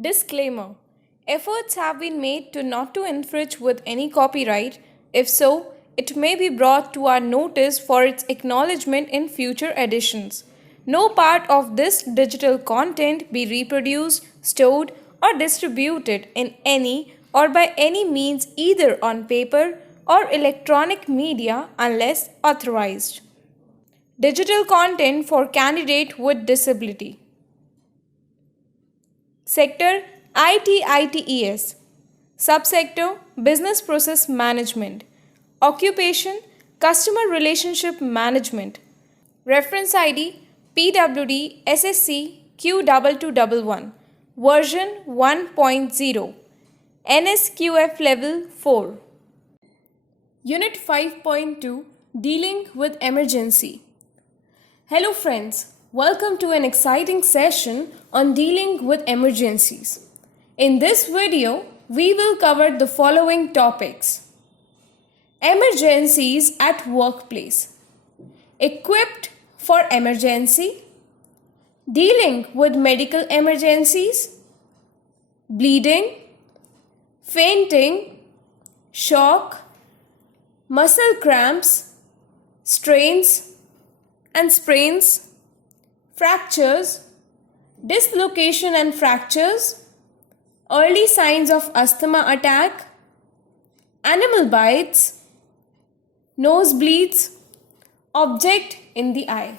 Disclaimer: efforts have been made to not to infringe with any copyright. If so, it may be brought to our notice for its acknowledgement in future editions. No part of this digital content be reproduced, stored, or distributed in any or by any means either on paper or electronic media unless authorized. Digital content for candidate with disability. Sector ITITES. Subsector Business Process Management. Occupation Customer Relationship Management. Reference ID PWD SSC Q2211. Version 1.0. NSQF Level 4. Unit 5.2 Dealing with Emergency. Hello friends, welcome to an exciting session on dealing with emergencies. In this video, we will cover the following topics. Emergencies at workplace. Equipped for emergency. Dealing with medical emergencies. Bleeding. Fainting. Shock. Muscle cramps. Strains and sprains, fractures, dislocation and fractures, early signs of asthma attack, animal bites, nosebleeds, object in the eye.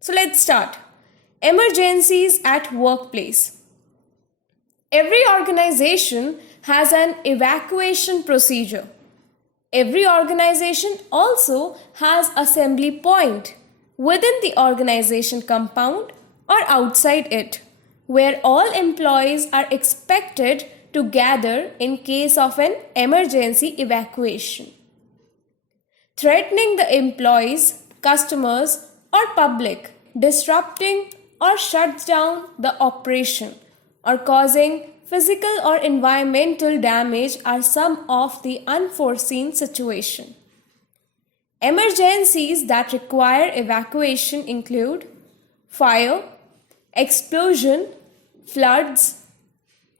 So let's start. Emergencies at workplace. Every organization has an evacuation procedure. Every organization also has assembly point within the organization compound or outside it, where all employees are expected to gather in case of an emergency evacuation. Threatening the employees, customers, or public, disrupting or shuts down the operation, or causing physical or environmental damage are some of the unforeseen situations. Emergencies that require evacuation include fire, explosion, floods,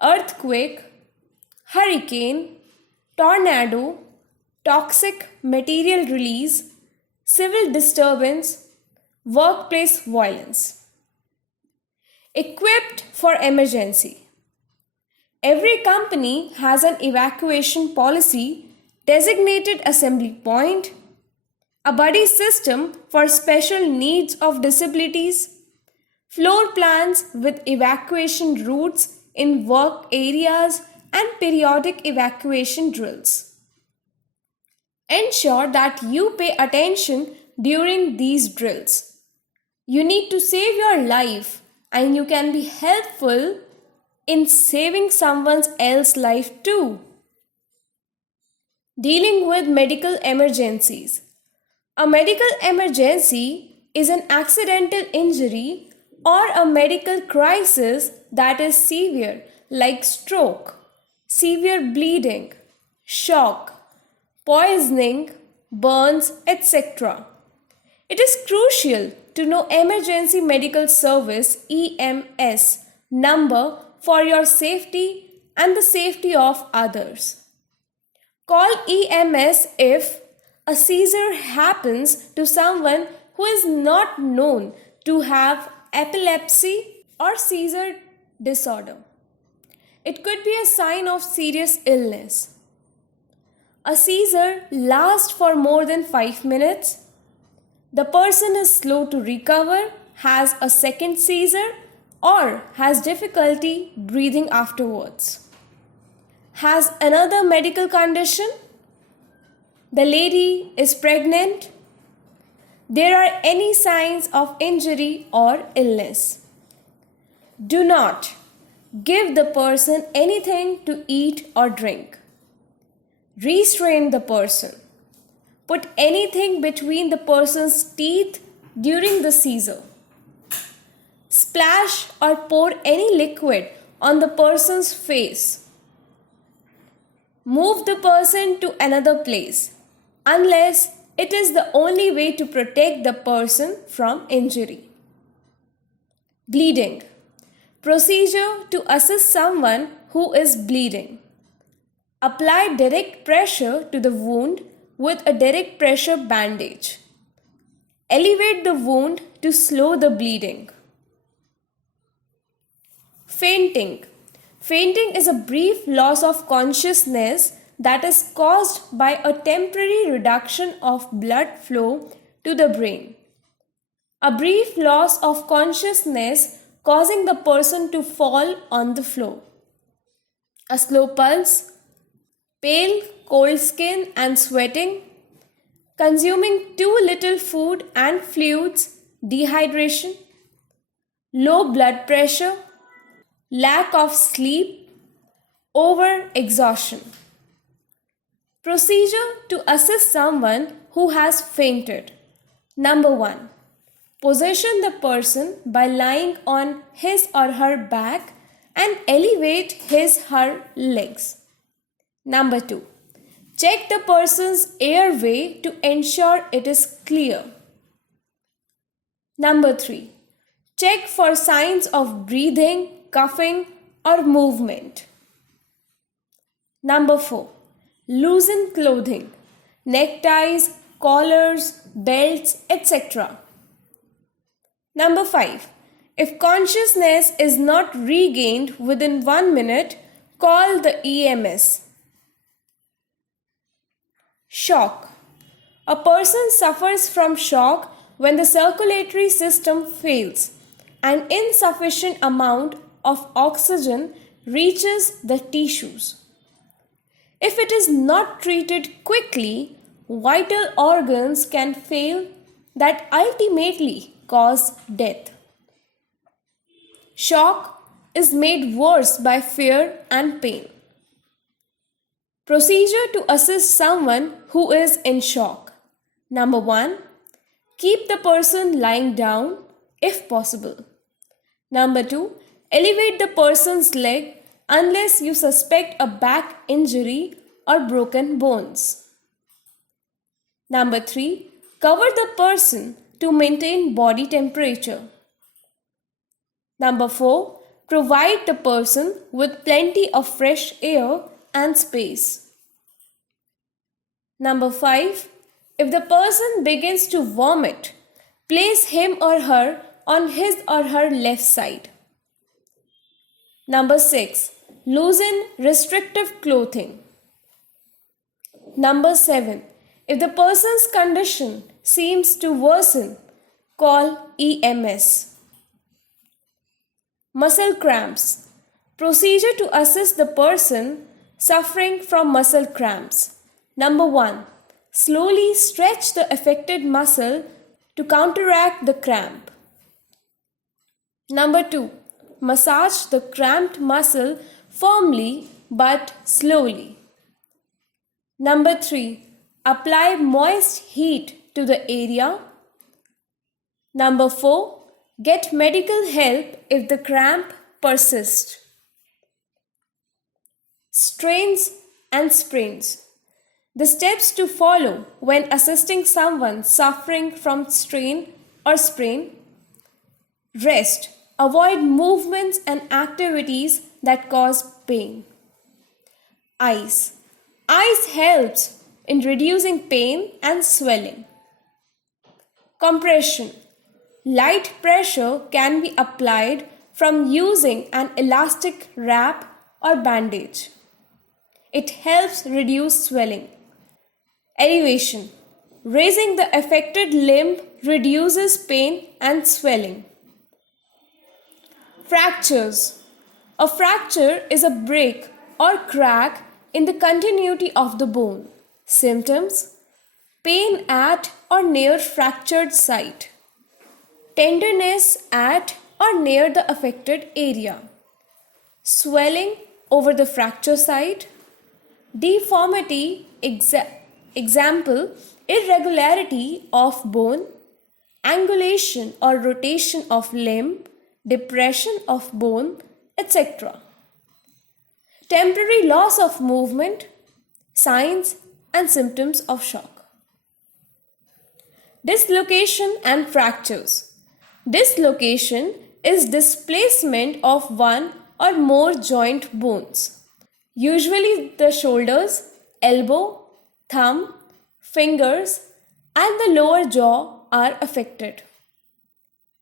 earthquake, hurricane, tornado, toxic material release, civil disturbance, workplace violence. Equipped for emergency. Every company has an evacuation policy, designated assembly point, a buddy system for special needs of disabilities, floor plans with evacuation routes in work areas and periodic evacuation drills. Ensure that you pay attention during these drills. You need to save your life and you can be helpful in saving someone else's life too. Dealing with medical emergencies. A medical emergency is an accidental injury or a medical crisis that is severe, like stroke, severe bleeding, shock, poisoning, burns, etc. It is crucial to know emergency medical service EMS number for your safety and the safety of others. Call EMS if a seizure happens to someone who is not known to have epilepsy or seizure disorder. It could be a sign of serious illness. A seizure lasts for more than 5 minutes. The person is slow to recover, has a second seizure, or has difficulty breathing afterwards. Has another medical condition. The lady is pregnant. There are any signs of injury or illness. Do not give the person anything to eat or drink. Restrain the person. Put anything between the person's teeth during the seizure. Splash or pour any liquid on the person's face. Move the person to another place unless it is the only way to protect the person from injury. Bleeding. Procedure to assist someone who is bleeding. Apply direct pressure to the wound with a direct pressure bandage. Elevate the wound to slow the bleeding. Fainting. Fainting is a brief loss of consciousness that is caused by a temporary reduction of blood flow to the brain. A brief loss of consciousness causing the person to fall on the floor. A slow pulse, pale, cold skin and sweating, consuming too little food and fluids, dehydration, low blood pressure, lack of sleep, overexhaustion. Procedure to assist someone who has fainted. Number 1. Position the person by lying on his or her back and elevate his/her legs. Number 2. Check the person's airway to ensure it is clear. Number 3. Check for signs of breathing, coughing, or movement. Number 4. Loosen clothing, neckties, collars, belts, etc. Number 5. If consciousness is not regained within 1 minute, call the EMS. Shock. A person suffers from shock when the circulatory system fails and insufficient amount of oxygen reaches the tissues. If it is not treated quickly, vital organs can fail that ultimately cause death. Shock is made worse by fear and pain. Procedure to assist someone who is in shock. Number 1. Keep the person lying down if possible. Number 2. Elevate the person's leg unless you suspect a back injury or broken bones. Number 3. Cover the person to maintain body temperature. Number 4. Provide the person with plenty of fresh air and space. Number 5. If the person begins to vomit, place him or her on his or her left side. Number 6. Loosen restrictive clothing. Number 7. If the person's condition seems to worsen, call EMS. Muscle cramps. Procedure to assist the person suffering from muscle cramps. Number 1. Slowly stretch the affected muscle to counteract the cramp. Number 2. Massage the cramped muscle firmly but slowly. Number 3. Apply moist heat to the area. Number 4. Get medical help if the cramp persists. Strains and sprains. The steps to follow when assisting someone suffering from strain or sprain. Rest. Avoid movements and activities that cause pain. Ice. Ice helps in reducing pain and swelling. Compression. Light pressure can be applied from using an elastic wrap or bandage. It helps reduce swelling. Elevation. Raising the affected limb reduces pain and swelling. Fractures. A fracture is a break or crack in the continuity of the bone. Symptoms: pain at or near fractured site, tenderness at or near the affected area, swelling over the fracture site, deformity, example, irregularity of bone, angulation or rotation of limb, depression of bone, etc. Temporary loss of movement, signs and symptoms of shock. Dislocation and fractures. Dislocation is displacement of one or more joint bones. Usually the shoulders, elbow, thumb, fingers, and the lower jaw are affected.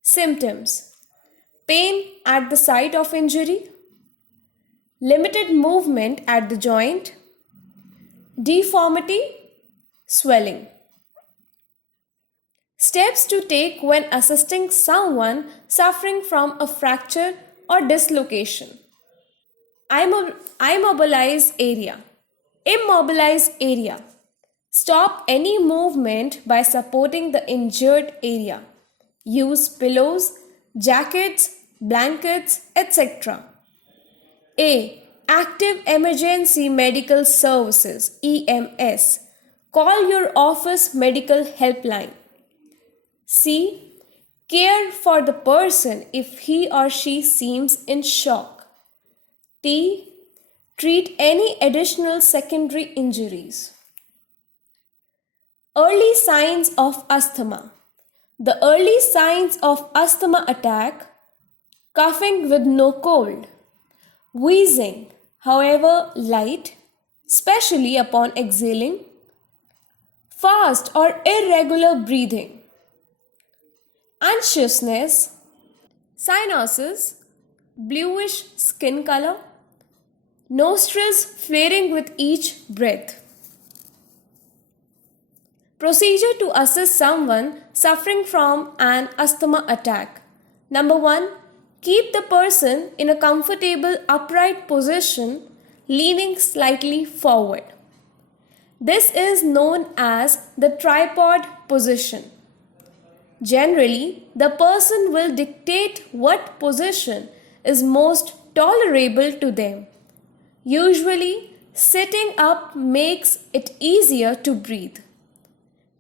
Symptoms: pain at the site of injury, limited movement at the joint, deformity, swelling. Steps to take when assisting someone suffering from a fracture or dislocation. Immobilize area. Immobilize area. Stop any movement by supporting the injured area. Use pillows, jackets, blankets, etc. A. Active Emergency Medical Services EMS. Call your office medical helpline. C. Care for the person if he or she seems in shock. T. Treat any additional secondary injuries. Early signs of asthma. The early signs of asthma attack: coughing with no cold, wheezing, however light, especially upon exhaling, fast or irregular breathing, anxiousness, cyanosis, bluish skin color, nostrils flaring with each breath. Procedure to assist someone suffering from an asthma attack. Number 1. Keep the person in a comfortable upright position, leaning slightly forward. This is known as the tripod position. Generally, the person will dictate what position is most tolerable to them. Usually, sitting up makes it easier to breathe.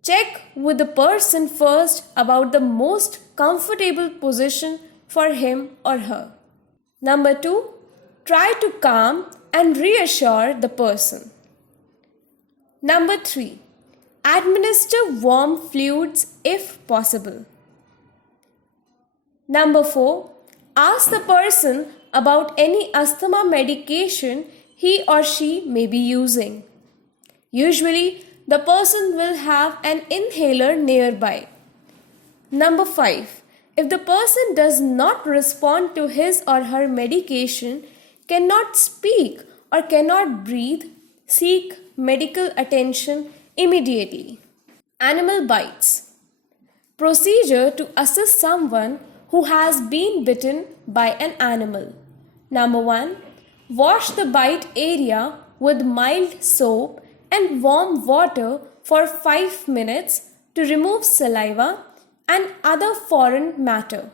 Check with the person first about the most comfortable position for him or her. Number 2. Try to calm and reassure the person. Number 3. Administer warm fluids if possible. Number 4. Ask the person about any asthma medication he or she may be using. Usually, the person will have an inhaler nearby. Number 5. If the person does not respond to his or her medication, cannot speak or cannot breathe, seek medical attention immediately. Animal bites. Procedure to assist someone who has been bitten by an animal. Number 1. Wash the bite area with mild soap and warm water for 5 minutes to remove saliva and other foreign matter.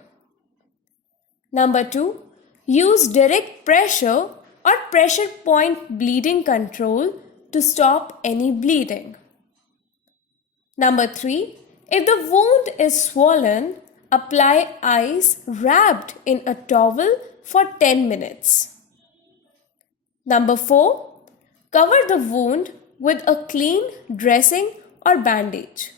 Number 2. Use direct pressure or pressure point bleeding control to stop any bleeding. Number 3. If the wound is swollen, apply ice wrapped in a towel for 10 minutes. Number 4. Cover the wound with a clean dressing or bandage.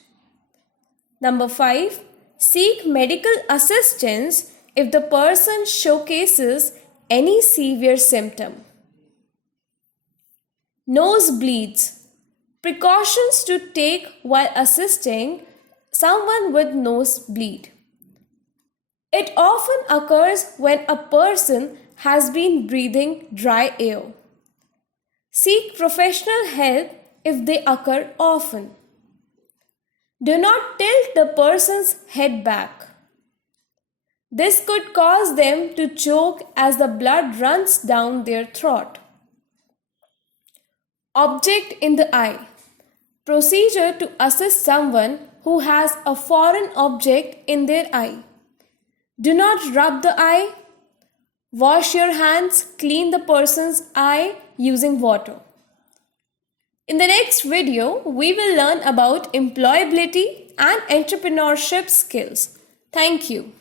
Number 5. Seek medical assistance if the person showcases any severe symptom. Nosebleeds. Precautions to take while assisting someone with nosebleed. It often occurs when a person has been breathing dry air. Seek professional help if they occur often. Do not tilt the person's head back. This could cause them to choke as the blood runs down their throat. Object in the eye. Procedure to assist someone who has a foreign object in their eye. Do not rub the eye. Wash your hands, clean the person's eye using water. In the next video, we will learn about employability and entrepreneurship skills. Thank you.